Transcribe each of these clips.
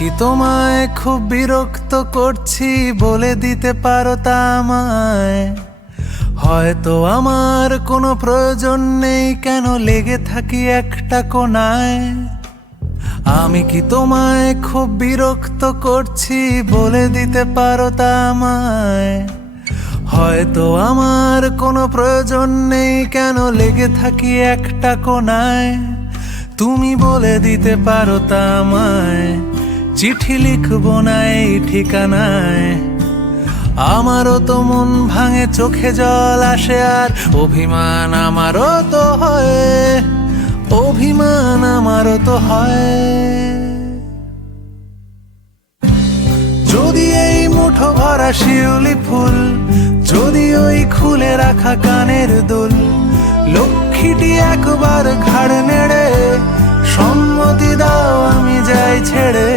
কি তোমায় খুব বিরক্ত করছি বলে দিতে পারো তা আমায়? হয়তো আমার কোনো প্রয়োজন নেই, কেন লেগে থাকি একটা কোণায়? আমি কি তোমায় খুব বিরক্ত করছি বলে দিতে পারো তা আমায়? হয়তো আমার কোনো প্রয়োজন নেই, কেন লেগে থাকি একটা কোণায়? তুমি বলে দিতে পারো তা আমায়, চিঠি লিখবো না এই ঠিকানায়। আমারও তো মন ভাঙে, চোখে জল আসে, আর অভিমান আমারও তো হয়, অভিমান আমারও তো হয়। যদি এই মুঠো ভরা শিউলি ফুল, যদি ওই খুলে রাখা কানের দুল, লক্ষ্মীটি একবার ঘাড় নেড়ে সম্মতি দাও আমি যাই ছেড়ে।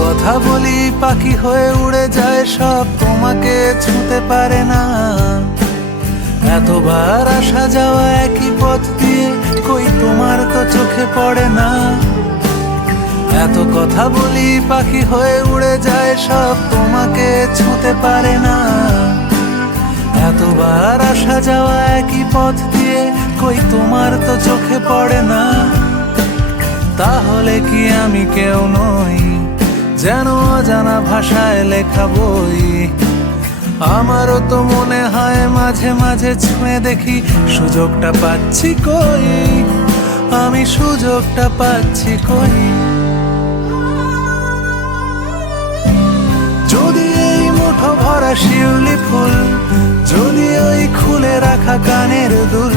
কথা বলি পাখি হয়ে উড়ে যায় সব, তোমাকে ছুঁতে পারে না। এতবার আসা যাওয়া একই পথ দিয়ে, কই তোমার তো চোখে পড়ে না। এত কথা বলি পাখি হয়ে উড়ে যায় সব, তোমাকে ছুঁতে পারে না। এতবার আসা যাওয়া একই পথ দিয়ে, কই তোমার তো চোখে পড়ে না। তাহলে কি আমি কেউ নই, যেন অজানা ভাষায় লেখা বই? আমারও তো মনে হয় মাঝে মাঝে ছুঁয়ে দেখি, সুযোগটা পাচ্ছি কই, আমি সুযোগটা পাচ্ছি কই? যদি এই মুঠো ভরা শিউলি ফুল, যদি ওই খুলে রাখা কানের দুল,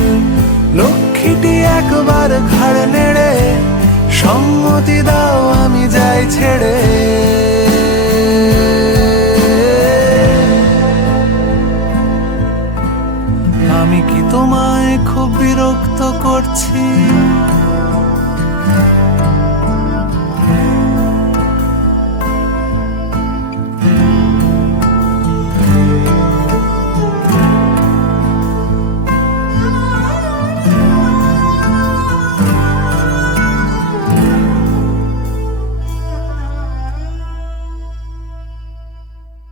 লক্ষ্মীটি একবার ঘাড় নেড়ে সম্মতি দাও আমি যাই ছেড়ে। আমি কি তোমায় খুব বিরক্ত করছি?